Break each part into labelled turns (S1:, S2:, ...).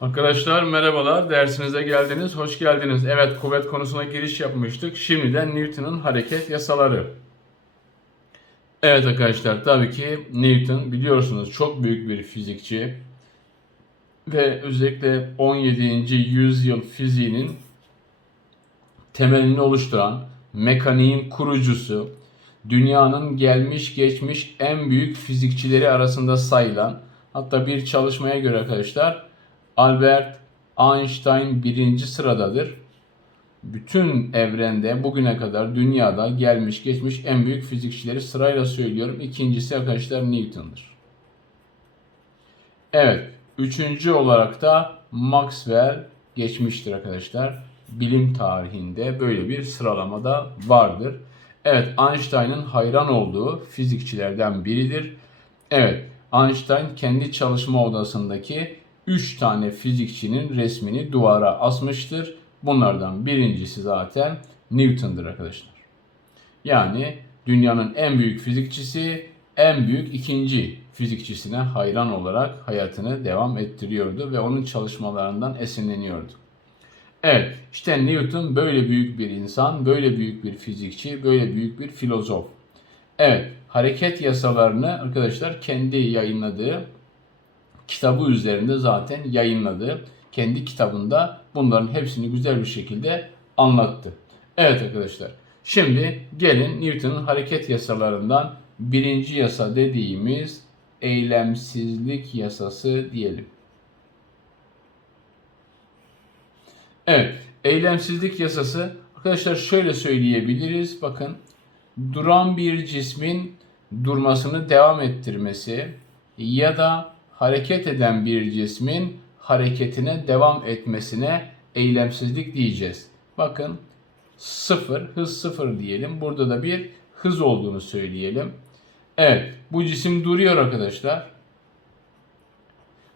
S1: Arkadaşlar merhabalar. Dersinize geldiniz. Hoş geldiniz. Evet kuvvet konusuna giriş yapmıştık. Şimdi de Newton'un hareket yasaları. Evet arkadaşlar tabii ki Newton biliyorsunuz çok büyük bir fizikçi ve özellikle 17. yüzyıl fiziğinin temelini oluşturan, mekaniğin kurucusu, dünyanın gelmiş geçmiş en büyük fizikçileri arasında sayılan, hatta bir çalışmaya göre arkadaşlar Albert Einstein birinci sıradadır. Bütün evrende bugüne kadar dünyada gelmiş geçmiş en büyük fizikçileri sırayla söylüyorum. İkincisi arkadaşlar Newton'dur. Evet. Üçüncü olarak da Maxwell geçmiştir arkadaşlar. Bilim tarihinde böyle bir sıralamada vardır. Evet Einstein'ın hayran olduğu fizikçilerden biridir. Evet Einstein kendi çalışma odasındaki 3 tane fizikçinin resmini duvara asmıştır. Bunlardan birincisi zaten Newton'dur arkadaşlar. Yani dünyanın en büyük fizikçisi, en büyük ikinci fizikçisine hayran olarak hayatını devam ettiriyordu ve onun çalışmalarından esinleniyordu. Evet, işte Newton böyle büyük bir insan, böyle büyük bir fizikçi, böyle büyük bir filozof. Evet, hareket yasalarını arkadaşlar kendi yayınladığı kitabı üzerinde zaten yayınladı. Kendi kitabında bunların hepsini güzel bir şekilde anlattı. Evet arkadaşlar. Şimdi gelin Newton'un hareket yasalarından birinci yasa dediğimiz eylemsizlik yasası diyelim. Evet, eylemsizlik yasası arkadaşlar şöyle söyleyebiliriz. Bakın, duran bir cismin durmasını devam ettirmesi ya da hareket eden bir cismin hareketine devam etmesine eylemsizlik diyeceğiz. Bakın sıfır, hız sıfır diyelim. Burada da bir hız olduğunu söyleyelim. Evet, bu cisim duruyor arkadaşlar.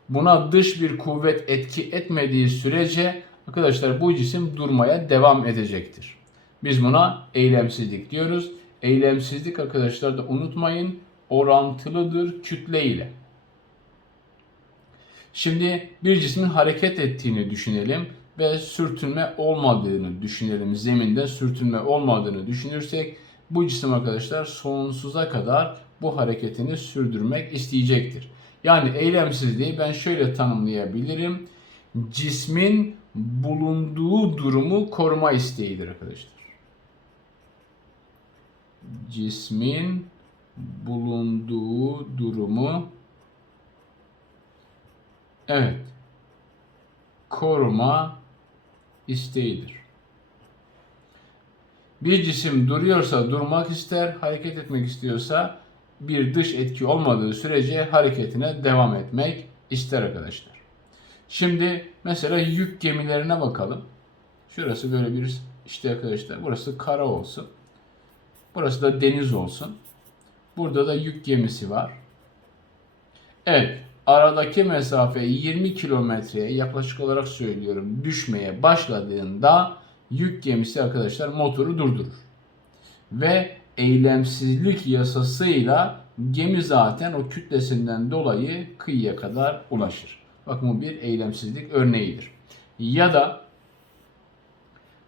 S1: Buna dış bir kuvvet etki etmediği sürece arkadaşlar bu cisim durmaya devam edecektir. Biz buna eylemsizlik diyoruz. Eylemsizlik arkadaşlar da unutmayın orantılıdır kütle ile. Şimdi bir cismin hareket ettiğini düşünelim ve sürtünme olmadığını düşünelim. Zeminde sürtünme olmadığını düşünürsek bu cisim arkadaşlar sonsuza kadar bu hareketini sürdürmek isteyecektir. Yani eylemsizliği ben şöyle tanımlayabilirim. Cismin bulunduğu durumu koruma isteğidir arkadaşlar. Cismin bulunduğu durumu Evet. Koruma isteğidir. Bir cisim duruyorsa durmak ister, hareket etmek istiyorsa bir dış etki olmadığı sürece hareketine devam etmek ister arkadaşlar. Şimdi mesela yük gemilerine bakalım. Şurası böyle bir işte arkadaşlar burası kara olsun. Burası da deniz olsun. Burada da yük gemisi var. Evet aradaki mesafe 20 kilometreye yaklaşık olarak söylüyorum düşmeye başladığında yük gemisi arkadaşlar motoru durdurur. Ve eylemsizlik yasasıyla gemi zaten o kütlesinden dolayı kıyıya kadar ulaşır. Bakın bu bir eylemsizlik örneğidir. Ya da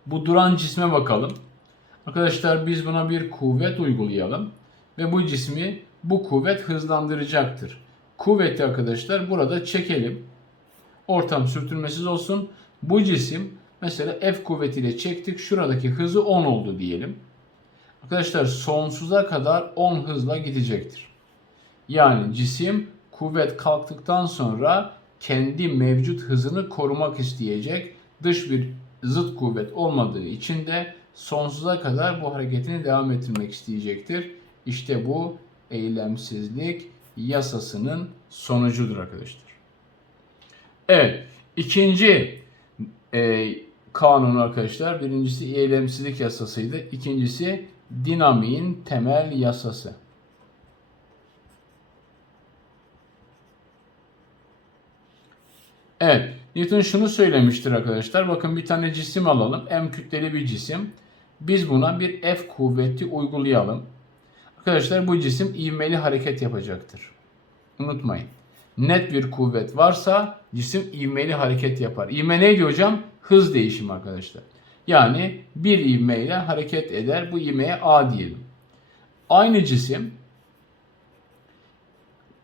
S1: bu duran cisme bakalım. Arkadaşlar biz buna bir kuvvet uygulayalım ve bu cismi bu kuvvet hızlandıracaktır. Kuvveti arkadaşlar burada çekelim. Ortam sürtünmesiz olsun. Bu cisim mesela F kuvvetiyle çektik. Şuradaki hızı 10 oldu diyelim. Arkadaşlar sonsuza kadar 10 hızla gidecektir. Yani cisim kuvvet kalktıktan sonra kendi mevcut hızını korumak isteyecek. Dış bir zıt kuvvet olmadığı için de sonsuza kadar bu hareketini devam ettirmek isteyecektir. İşte bu eylemsizlik yasasının sonucudur arkadaşlar. Evet. ikinci e, kanun arkadaşlar. Birincisi eylemsizlik yasasıydı. İkincisi dinamiğin temel yasası. Evet. Newton şunu söylemiştir arkadaşlar. Bakın bir tane cisim alalım. M kütleli bir cisim. Biz buna bir F kuvveti uygulayalım. Arkadaşlar bu cisim ivmeli hareket yapacaktır. Unutmayın. net bir kuvvet varsa cisim ivmeli hareket yapar. İvme neydi hocam? Hız değişimi arkadaşlar. Yani bir ivmeyle hareket eder. Bu ivmeye A diyelim. Aynı cisim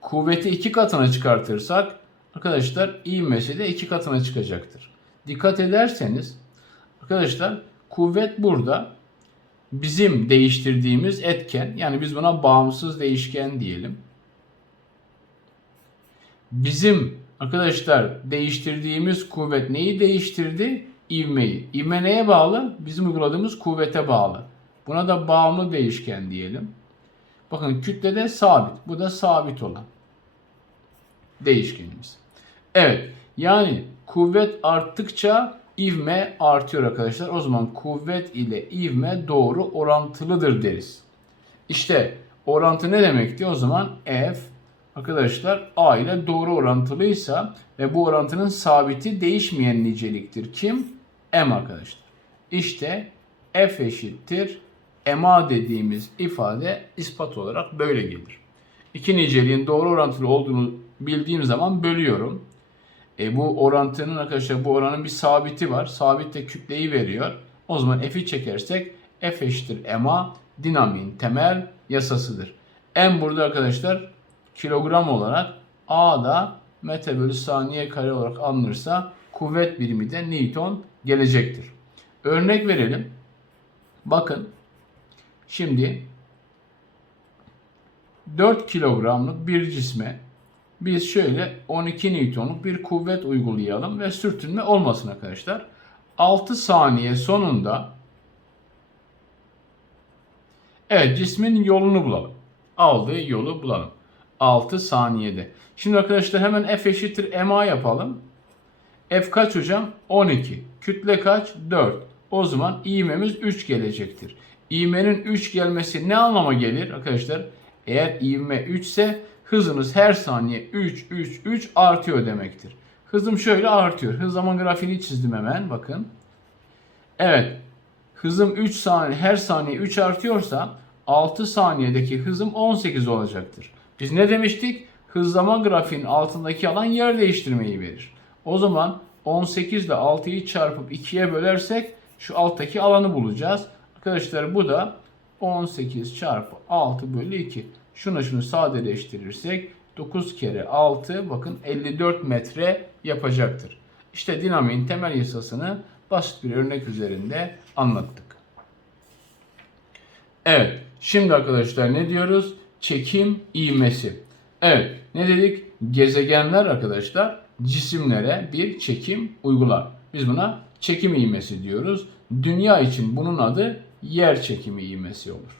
S1: kuvveti iki katına çıkartırsak arkadaşlar ivmesi de iki katına çıkacaktır. Dikkat ederseniz arkadaşlar kuvvet burada bizim değiştirdiğimiz etken yani biz buna bağımsız değişken diyelim. Bizim arkadaşlar değiştirdiğimiz kuvvet neyi değiştirdi? İvmeyi. İvme neye bağlı? Bizim uyguladığımız kuvvete bağlı. Buna da bağımlı değişken diyelim. Bakın kütlede sabit. Bu da sabit olan değişkenimiz. Evet. Yani kuvvet arttıkça ivme artıyor arkadaşlar. O zaman kuvvet ile ivme doğru orantılıdır deriz. İşte orantı ne demekti? O zaman F arkadaşlar A ile doğru orantılıysa ve bu orantının sabiti değişmeyen niceliktir. Kim? M arkadaşlar. İşte F eşittir MA dediğimiz ifade ispat olarak böyle gelir. İki niceliğin doğru orantılı olduğunu bildiğim zaman bölüyorum. E, bu orantının arkadaşlar bu oranın bir sabiti var. Sabit de kütleyi veriyor. O zaman F'i çekersek F eşittir MA dinamiğin temel yasasıdır. M burada arkadaşlar kilogram olarak A da metre bölü saniye kare olarak alınırsa kuvvet birimi de Newton gelecektir. Örnek verelim. Bakın şimdi 4 kilogramlık bir cisme biz şöyle 12 Newton'luk bir kuvvet uygulayalım ve sürtünme olmasın arkadaşlar. 6 saniye sonunda Evet cismin yolunu bulalım. Aldığı yolu bulalım. 6 saniyede. Şimdi arkadaşlar hemen F eşittir MA yapalım. F kaç hocam? 12. Kütle kaç? 4. O zaman ivmemiz 3 gelecektir. İvmenin 3 gelmesi ne anlama gelir arkadaşlar? Eğer ivme 3 ise hızınız her saniye 3 3 3 artıyor demektir. Hızım şöyle artıyor. Hız zaman grafiğini çizdim hemen bakın. Evet. Hızım 3 saniye her saniye 3 artıyorsa 6 saniyedeki hızım 18 olacaktır. Biz ne demiştik? Hız zaman grafiğinin altındaki alan yer değiştirmeyi verir. O zaman 18 ile 6'yı çarpıp 2'ye bölersek şu alttaki alanı bulacağız. Arkadaşlar bu da 18 çarpı 6 bölü 2. Şunu şunu sadeleştirirsek 9 kere 6 bakın 54 metre yapacaktır. İşte dinamiğin temel yasasını basit bir örnek üzerinde anlattık. Evet. Şimdi arkadaşlar ne diyoruz? Çekim ivmesi. Evet. Ne dedik? Gezegenler arkadaşlar cisimlere bir çekim uygular. Biz buna çekim ivmesi diyoruz. Dünya için bunun adı yer çekimi ivmesi olur.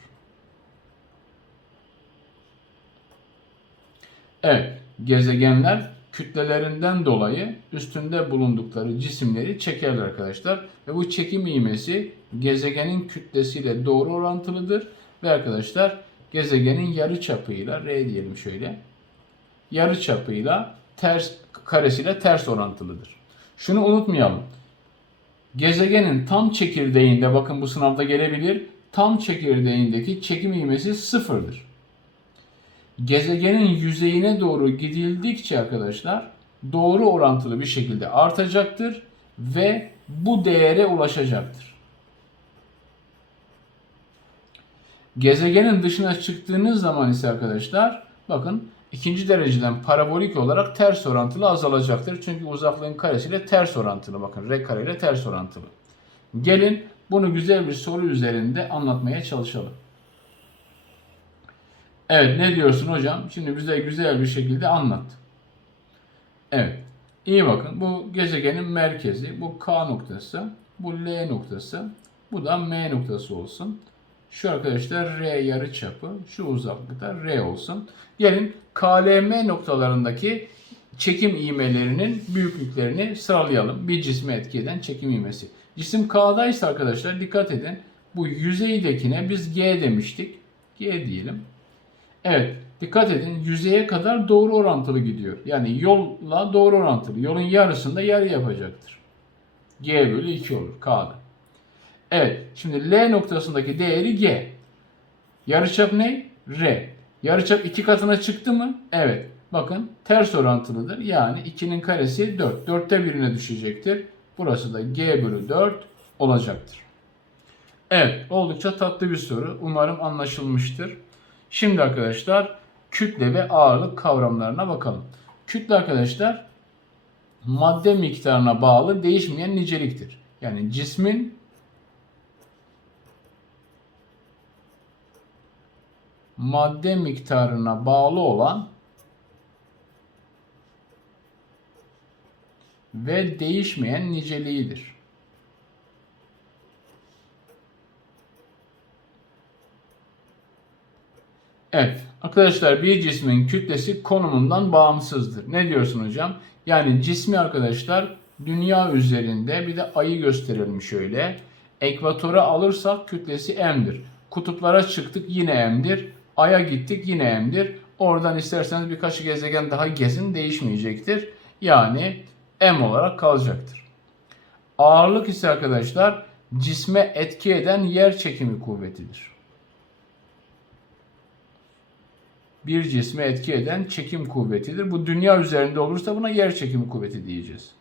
S1: Evet, gezegenler kütlelerinden dolayı üstünde bulundukları cisimleri çekerler arkadaşlar. Ve bu çekim ivmesi gezegenin kütlesiyle doğru orantılıdır. Ve arkadaşlar gezegenin yarı çapıyla R diyelim şöyle. Yarı çapıyla ters karesiyle ters orantılıdır. Şunu unutmayalım. Gezegenin tam çekirdeğinde bakın bu sınavda gelebilir. Tam çekirdeğindeki çekim ivmesi sıfırdır. Gezegenin yüzeyine doğru gidildikçe arkadaşlar doğru orantılı bir şekilde artacaktır ve bu değere ulaşacaktır. Gezegenin dışına çıktığınız zaman ise arkadaşlar bakın ikinci dereceden parabolik olarak ters orantılı azalacaktır. Çünkü uzaklığın karesiyle ters orantılı. Bakın r kare ile ters orantılı. Gelin bunu güzel bir soru üzerinde anlatmaya çalışalım. Evet ne diyorsun hocam? Şimdi bize güzel bir şekilde anlat. Evet. İyi bakın bu gezegenin merkezi. Bu K noktası. Bu L noktası. Bu da M noktası olsun. Şu arkadaşlar R yarı çapı. Şu uzaklıkta R olsun. Gelin KLM noktalarındaki çekim ivmelerinin büyüklüklerini sıralayalım. Bir cisme etki eden çekim ivmesi. Cisim K'daysa arkadaşlar dikkat edin. Bu yüzeydekine biz G demiştik. G diyelim. Evet, dikkat edin yüzeye kadar doğru orantılı gidiyor. Yani yolla doğru orantılı. Yolun yarısında yarı yapacaktır. G bölü 2 olur K'da. Evet, şimdi L noktasındaki değeri G. Yarıçap ne? R. Yarıçap iki katına çıktı mı? Evet. bakın ters orantılıdır. Yani 2'nin karesi 4. 4'te birine düşecektir. Burası da g bölü 4 olacaktır. Evet oldukça tatlı bir soru. Umarım anlaşılmıştır. Şimdi arkadaşlar kütle ve ağırlık kavramlarına bakalım. Kütle arkadaşlar madde miktarına bağlı değişmeyen niceliktir. Yani cismin madde miktarına bağlı olan ve değişmeyen niceliğidir. Evet arkadaşlar bir cismin kütlesi konumundan bağımsızdır. Ne diyorsun hocam? Yani cismi arkadaşlar dünya üzerinde bir de ayı gösterelim şöyle. Ekvatora alırsak kütlesi m'dir. Kutuplara çıktık yine m'dir. Ay'a gittik yine m'dir. Oradan isterseniz birkaç gezegen daha gezin değişmeyecektir. Yani m olarak kalacaktır. Ağırlık ise arkadaşlar cisme etki eden yer çekimi kuvvetidir. bir cisme etki eden çekim kuvvetidir. Bu dünya üzerinde olursa buna yer çekimi kuvveti diyeceğiz.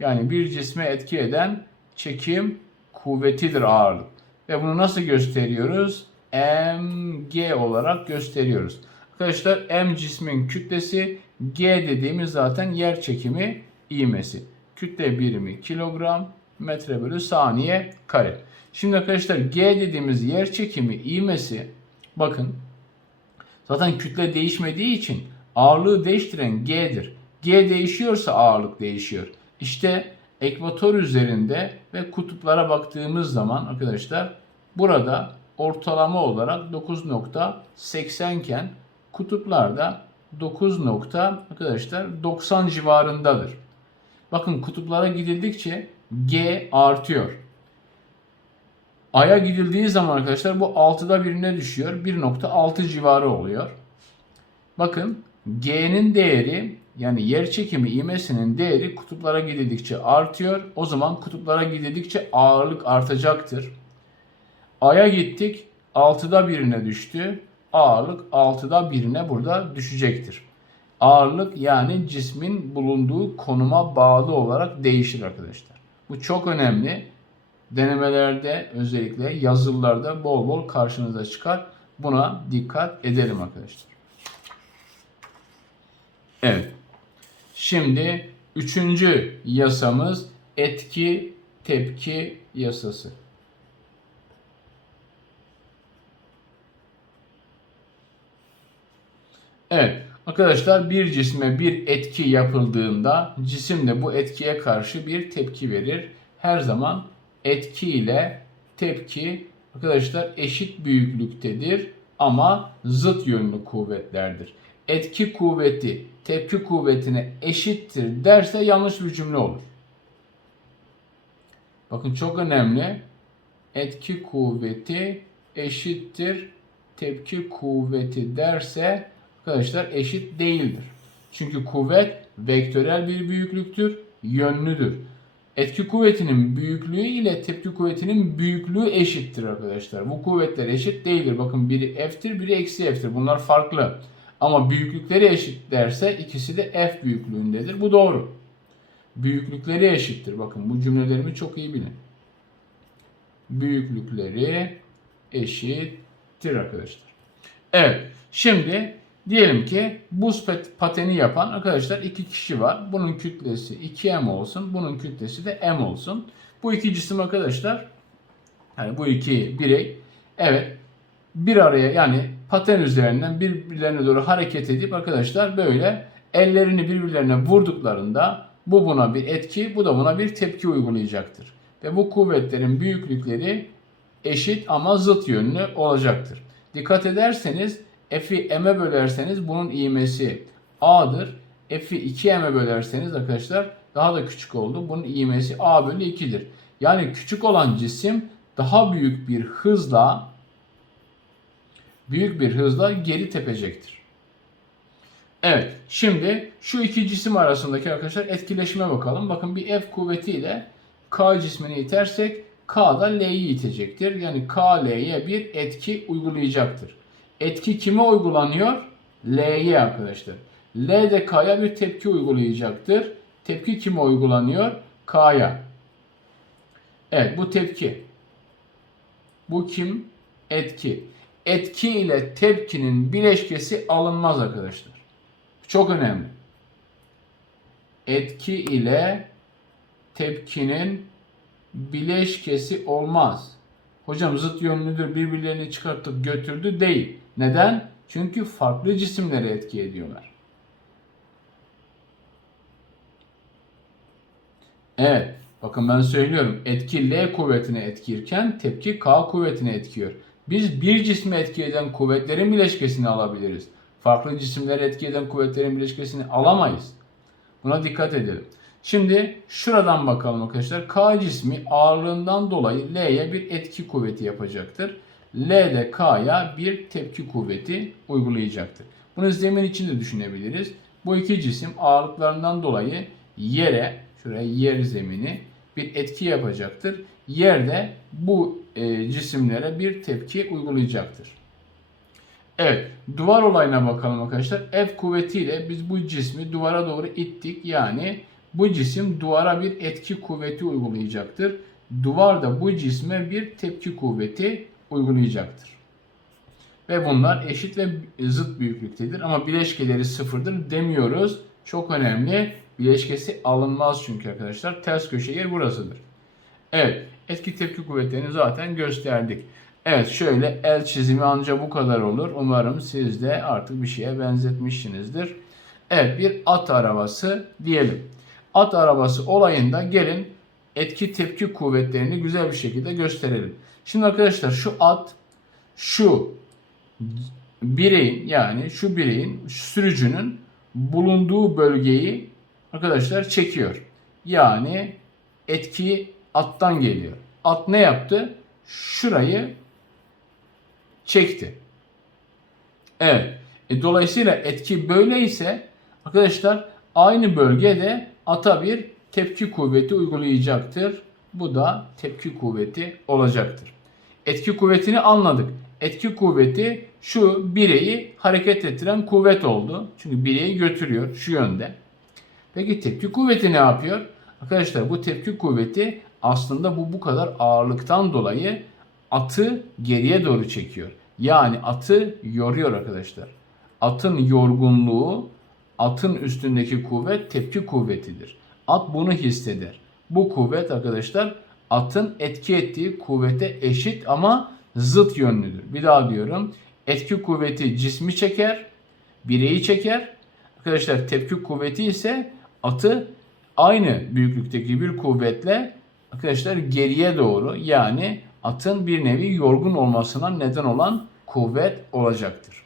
S1: Yani bir cisme etki eden çekim kuvvetidir ağırlık. Ve bunu nasıl gösteriyoruz? Mg olarak gösteriyoruz. Arkadaşlar m cismin kütlesi, g dediğimiz zaten yer çekimi ivmesi. Kütle birimi kilogram, metre bölü saniye kare. Şimdi arkadaşlar g dediğimiz yer çekimi ivmesi bakın Zaten kütle değişmediği için ağırlığı değiştiren G'dir. G değişiyorsa ağırlık değişiyor. İşte ekvator üzerinde ve kutuplara baktığımız zaman arkadaşlar burada ortalama olarak 9.80 iken kutuplarda 9. arkadaşlar 90 civarındadır. Bakın kutuplara gidildikçe G artıyor. Ay'a gidildiği zaman arkadaşlar bu 6'da birine düşüyor. 1.6 civarı oluyor. Bakın G'nin değeri yani yer çekimi ivmesinin değeri kutuplara gidildikçe artıyor. O zaman kutuplara gidildikçe ağırlık artacaktır. Ay'a gittik 6'da birine düştü. Ağırlık 6'da birine burada düşecektir. Ağırlık yani cismin bulunduğu konuma bağlı olarak değişir arkadaşlar. Bu çok önemli denemelerde özellikle yazılılarda bol bol karşınıza çıkar. Buna dikkat edelim arkadaşlar. Evet. Şimdi üçüncü yasamız etki tepki yasası. Evet arkadaşlar bir cisme bir etki yapıldığında cisim de bu etkiye karşı bir tepki verir. Her zaman etki ile tepki arkadaşlar eşit büyüklüktedir ama zıt yönlü kuvvetlerdir. Etki kuvveti tepki kuvvetine eşittir derse yanlış bir cümle olur. Bakın çok önemli. Etki kuvveti eşittir tepki kuvveti derse arkadaşlar eşit değildir. Çünkü kuvvet vektörel bir büyüklüktür, yönlüdür. Etki kuvvetinin büyüklüğü ile tepki kuvvetinin büyüklüğü eşittir arkadaşlar. Bu kuvvetler eşit değildir. Bakın biri F'tir, biri eksi F'tir. Bunlar farklı. Ama büyüklükleri eşit derse ikisi de F büyüklüğündedir. Bu doğru. Büyüklükleri eşittir. Bakın bu cümlelerimi çok iyi bilin. Büyüklükleri eşittir arkadaşlar. Evet. Şimdi Diyelim ki buz pateni yapan arkadaşlar iki kişi var. Bunun kütlesi 2m olsun. Bunun kütlesi de m olsun. Bu iki cisim arkadaşlar yani bu iki birey evet bir araya yani paten üzerinden birbirlerine doğru hareket edip arkadaşlar böyle ellerini birbirlerine vurduklarında bu buna bir etki, bu da buna bir tepki uygulayacaktır. Ve bu kuvvetlerin büyüklükleri eşit ama zıt yönlü olacaktır. Dikkat ederseniz F'i m'e bölerseniz bunun ivmesi A'dır. F'i 2m'e bölerseniz arkadaşlar daha da küçük oldu. Bunun ivmesi A bölü 2'dir. Yani küçük olan cisim daha büyük bir hızla büyük bir hızla geri tepecektir. Evet, şimdi şu iki cisim arasındaki arkadaşlar etkileşime bakalım. Bakın bir F kuvvetiyle K cismini itersek K da L'yi itecektir. Yani K L'ye bir etki uygulayacaktır. Etki kime uygulanıyor? L'ye arkadaşlar. L de K'ya bir tepki uygulayacaktır. Tepki kime uygulanıyor? K'ya. Evet bu tepki. Bu kim? Etki. Etki ile tepkinin bileşkesi alınmaz arkadaşlar. Çok önemli. Etki ile tepkinin bileşkesi olmaz. Hocam zıt yönlüdür birbirlerini çıkartıp götürdü değil. Neden? Çünkü farklı cisimlere etki ediyorlar. Evet. Bakın ben söylüyorum. Etki L kuvvetine etkirken tepki K kuvvetine etkiyor. Biz bir cisme etki eden kuvvetlerin bileşkesini alabiliriz. Farklı cisimlere etki eden kuvvetlerin bileşkesini alamayız. Buna dikkat edelim. Şimdi şuradan bakalım arkadaşlar. K cismi ağırlığından dolayı L'ye bir etki kuvveti yapacaktır. L de K'ya bir tepki kuvveti uygulayacaktır. Bunu zemin için de düşünebiliriz. Bu iki cisim ağırlıklarından dolayı yere, şuraya yer zemini bir etki yapacaktır. Yer de bu e, cisimlere bir tepki uygulayacaktır. Evet, duvar olayına bakalım arkadaşlar. F kuvvetiyle biz bu cismi duvara doğru ittik. Yani bu cisim duvara bir etki kuvveti uygulayacaktır. Duvar da bu cisme bir tepki kuvveti uygulayacaktır. Ve bunlar eşit ve zıt büyüklüktedir. Ama bileşkeleri sıfırdır demiyoruz. Çok önemli. Bileşkesi alınmaz çünkü arkadaşlar. Ters köşe yer burasıdır. Evet. Etki tepki kuvvetlerini zaten gösterdik. Evet şöyle el çizimi anca bu kadar olur. Umarım siz de artık bir şeye benzetmişsinizdir. Evet bir at arabası diyelim. At arabası olayında gelin etki tepki kuvvetlerini güzel bir şekilde gösterelim. Şimdi arkadaşlar şu at şu bireyin yani şu bireyin şu sürücünün bulunduğu bölgeyi arkadaşlar çekiyor. Yani etki attan geliyor. At ne yaptı? Şurayı çekti. Evet. E, dolayısıyla etki böyleyse arkadaşlar aynı bölgede ata bir tepki kuvveti uygulayacaktır. Bu da tepki kuvveti olacaktır. Etki kuvvetini anladık. Etki kuvveti şu bireyi hareket ettiren kuvvet oldu. Çünkü bireyi götürüyor şu yönde. Peki tepki kuvveti ne yapıyor? Arkadaşlar bu tepki kuvveti aslında bu bu kadar ağırlıktan dolayı atı geriye doğru çekiyor. Yani atı yoruyor arkadaşlar. Atın yorgunluğu, atın üstündeki kuvvet tepki kuvvetidir. At bunu hisseder. Bu kuvvet arkadaşlar atın etki ettiği kuvvete eşit ama zıt yönlüdür. Bir daha diyorum. Etki kuvveti cismi çeker, bireyi çeker. Arkadaşlar tepki kuvveti ise atı aynı büyüklükteki bir kuvvetle arkadaşlar geriye doğru yani atın bir nevi yorgun olmasına neden olan kuvvet olacaktır.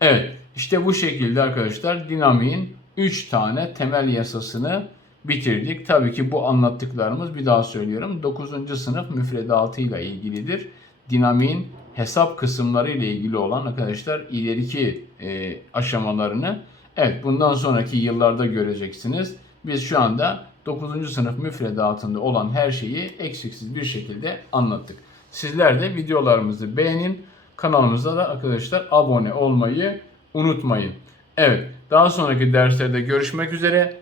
S1: Evet işte bu şekilde arkadaşlar dinamiğin 3 tane temel yasasını bitirdik. Tabii ki bu anlattıklarımız bir daha söylüyorum 9. sınıf müfredatıyla ilgilidir. Dinamiğin hesap kısımları ile ilgili olan arkadaşlar ileriki e, aşamalarını evet bundan sonraki yıllarda göreceksiniz. Biz şu anda 9. sınıf müfredatında olan her şeyi eksiksiz bir şekilde anlattık. Sizler de videolarımızı beğenin. Kanalımıza da arkadaşlar abone olmayı unutmayın. Evet, daha sonraki derslerde görüşmek üzere.